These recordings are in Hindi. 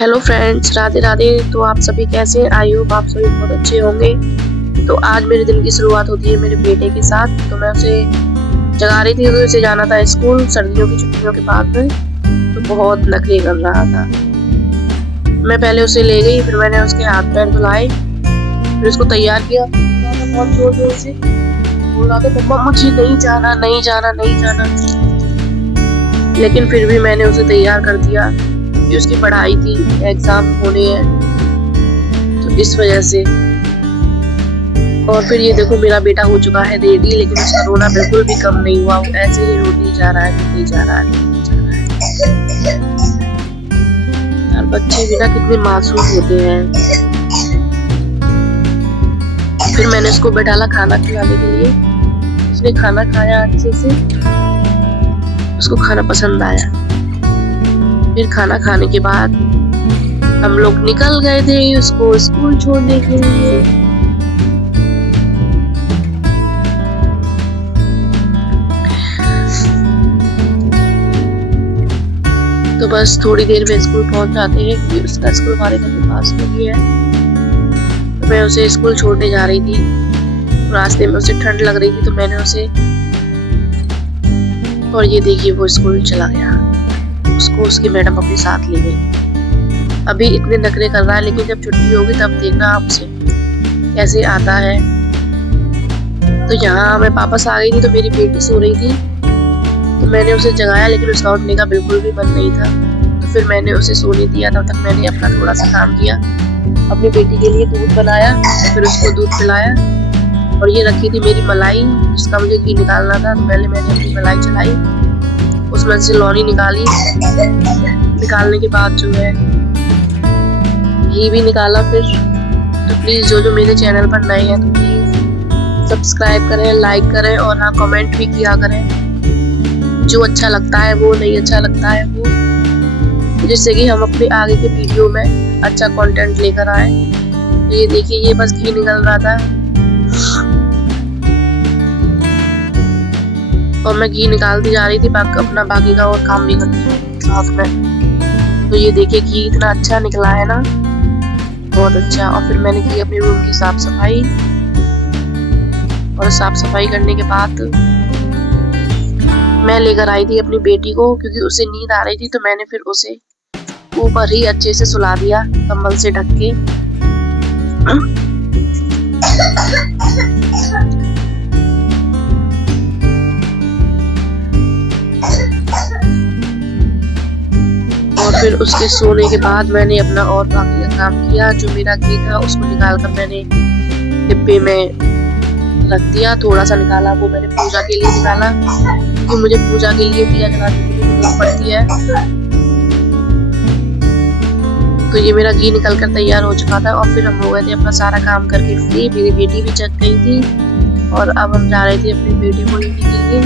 Hello friends, Radhe Radhe. तो आप सभी कैसे हैं? आई होप आप सभी बहुत अच्छे होंगे। तो आज मेरे दिन की शुरुआत होती है मेरे बेटे के साथ। तो मैं उसे जगा रही थी, तो उसे जाना था स्कूल सर्दियों की छुट्टियों के बाद में। तो बहुत नखरे कर रहा था। मैं पहले उसे ले गई, फिर मैंने उसके हाथ पैर धुलाए, फिर उसको तैयार किया। बहुत जोर जोर से बोल रहा था, मम्मा मुझे नहीं जाना, नहीं जाना, नहीं जाना। लेकिन फिर भी मैंने उसे तैयार कर दिया कि उसकी पढ़ाई थी, एग्जाम होने हैं, तो इस वजह से। और फिर ये देखो, मेरा बेटा हो चुका है रेडी, लेकिन उसका रोना बिल्कुल भी कम नहीं हुआ। वो ऐसे ही रोती जा रहा है, रोती जा रहा है, रोती जा रहा है। यार बच्चे भी ना कितने मासूम होते हैं। फिर मैंने उसको बैठाला खाना खिलाने के लिए। उसने खाना खाया अच्छे से, उसको खाना पसंद आया। फिर खाना खाने के बाद हम लोग निकल गए थे उसको स्कूल छोड़ने के लिए। तो बस थोड़ी देर में स्कूल पहुंच जाते हैं, क्योंकि उसका स्कूल हमारे घर के पास में ही है। तो मैं उसे स्कूल छोड़ने जा रही थी। रास्ते में उसे ठंड लग रही थी, तो मैंने उसे, और ये देखिए वो स्कूल चला गया। उसको उसकी मैडम अपने साथ ले गई। अभी इतने नखरे कर रहा है, लेकिन जब छुट्टी होगी तब देखना आप उसे कैसे आता है। तो यहाँ मैं वापस आ गई थी, तो मेरी बेटी सो रही थी। तो मैंने उसे जगाया, लेकिन उसका उठने का बिल्कुल भी मन नहीं था। तो फिर मैंने उसे सोने दिया। तब तक मैंने अपना थोड़ा सा काम किया। अपनी बेटी के लिए दूध बनाया, फिर उसको दूध पिलाया। और ये रखी थी मेरी मलाई, जिसका मुझे घी निकालना था। तो पहले मैंने अपनी मलाई चलाई, उसमें से लौनी निकाली। निकालने के बाद जो है घी भी निकाला। फिर तो प्लीज़ जो मेरे चैनल पर नए हैं तो प्लीज़ सब्सक्राइब करें, लाइक करें, और हाँ कमेंट भी किया करें। जो अच्छा लगता है वो, नहीं अच्छा लगता है वो, जिससे कि हम अपने आगे के वीडियो में अच्छा कंटेंट लेकर आए। तो ये देखिए, ये बस घी निकल रहा था और मैं घी निकालती जा रही थी, अपना बाकी का और काम भी करती साथ में। तो ये देखिए घी इतना अच्छा निकला है ना, बहुत अच्छा। और फिर मैंने की अपने रूम की साफ सफाई, और साफ सफाई करने के बाद मैं लेकर आई थी अपनी बेटी को, क्योंकि उसे नींद आ रही थी। तो मैंने फिर उसे ऊपर ही अच्छे से सुला दिया कंबल से ढक के। और फिर उसके सोने के बाद मैंने अपना और बाकी का काम किया। जो मेरा घी था उसको निकालकर मैंने डिब्बे में रख दिया। थोड़ा सा निकाला, वो मैंने पूजा के लिए निकाला, क्योंकि मुझे पूजा के लिए दिया जलाने की जरूरत पड़ती है। तो ये मेरा घी निकल कर तैयार हो चुका था। और फिर हम हो गए थे अपना सारा काम करके फ्री। मेरी बेटी भी जग गई थी, और अब हम जा रहे थे अपनी बेटी को लेने के लिए।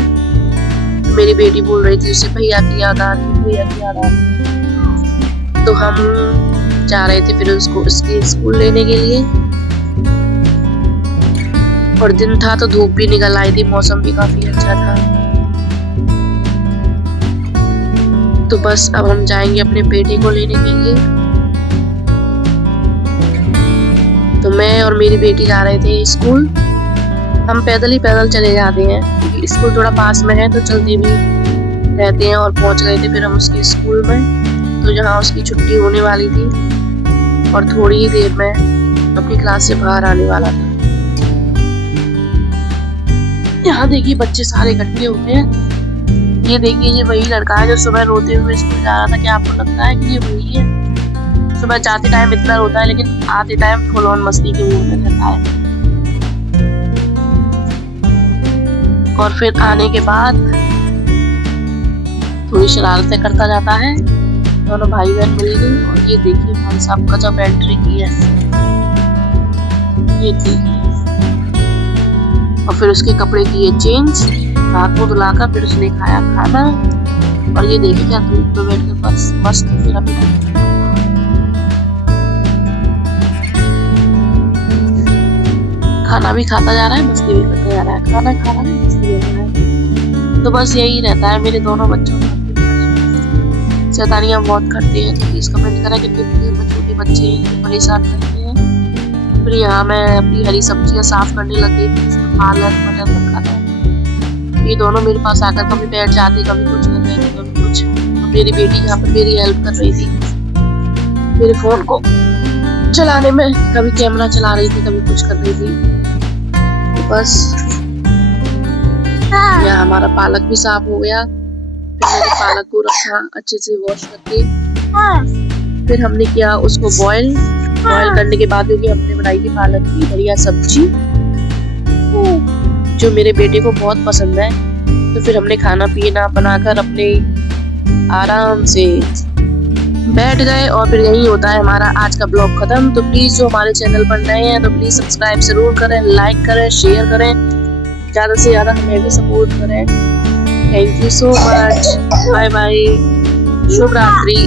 तो मेरी बेटी बोल रही थी उसे भैया की याद आ रही, भैया की याद आ रही। तो हम जा रहे थे फिर उसको उसके स्कूल लेने के लिए। और दिन था तो धूप भी निकल आई थी, मौसम भी काफी अच्छा था। तो बस अब हम जाएंगे अपने बेटे को लेने के लिए। तो मैं और मेरी बेटी जा रहे थे स्कूल। हम पैदल चले जाते हैं, क्योंकि स्कूल थोड़ा पास में है, तो चलते भी रहते हैं। और पहुंच गए थे फिर हम उसके स्कूल में। तो जहाँ उसकी छुट्टी होने वाली थी, और थोड़ी ही देर में अपनी क्लास से बाहर आने वाला था। यहाँ देखिए बच्चे सारे इकट्ठे होते हैं। ये देखिए, ये वही लड़का है जो सुबह रोते हुए स्कूल जा रहा था। क्या आपको लगता है कि ये वही है? सुबह जाते टाइम इतना रोता है, लेकिन आते टाइम फुल ऑन मस्ती के मूड में रहता है। और फिर आने के बाद थोड़ी शरारतें करता जाता है। दोनों भाई बहन मिल गए। और ये देखिए भाई साहब का जब एंट्री की है, ये देखिए। और फिर उसके कपड़े किए चेंज, रात को धुलाकर फिर उसने खाया खाना। और ये देखिए क्या धूप पे बैठ के बस मस्त मेरा बेटा खाना भी खाता जा रहा है, मस्ती भी करता जा रहा है। खाना खा रहा है, मस्ती भी कर रहा है। तो बस यही रहता है मेरे दोनों बच्चों का। शैतानियाँ बहुत करते हैं, तो प्लीज कमेंट करें क्योंकि छोटे बच्चे हैं परेशान करते हैं। फिर यहाँ मैं अपनी हरी सब्जियाँ साफ करने लग गई थी, इसमें पालक मटर रखा था। ये दोनों मेरे पास आकर कभी बैठ जाते, कभी कुछ कर रहे थे, कभी कुछ। मेरी बेटी यहाँ पर मेरी हेल्प कर रही थी मेरे फोन को चलाने में, कभी कैमरा चला रही थी, कभी कुछ कर रही थी। तो बस यहाँ हमारा पालक भी साफ हो गया। फिर मैंने पालक को रखा अच्छे से वॉश करके। फिर हमने किया उसको बॉईल करने के बाद, क्योंकि हमने बनाई थी पालक की बढ़िया सब्जी जो मेरे बेटे को बहुत पसंद है। तो फिर हमने खाना पीना बनाकर अपने आराम से बैठ गए, और फिर यही होता है हमारा आज का ब्लॉग खत्म। तो प्लीज जो हमारे चैनल पर नए हैं तो प्लीज सब्सक्राइब जरूर करें, लाइक करें, शेयर करें, ज्यादा से ज्यादा हमें भी सपोर्ट करें। Thank you so much, bye bye, शुभ रात्रि।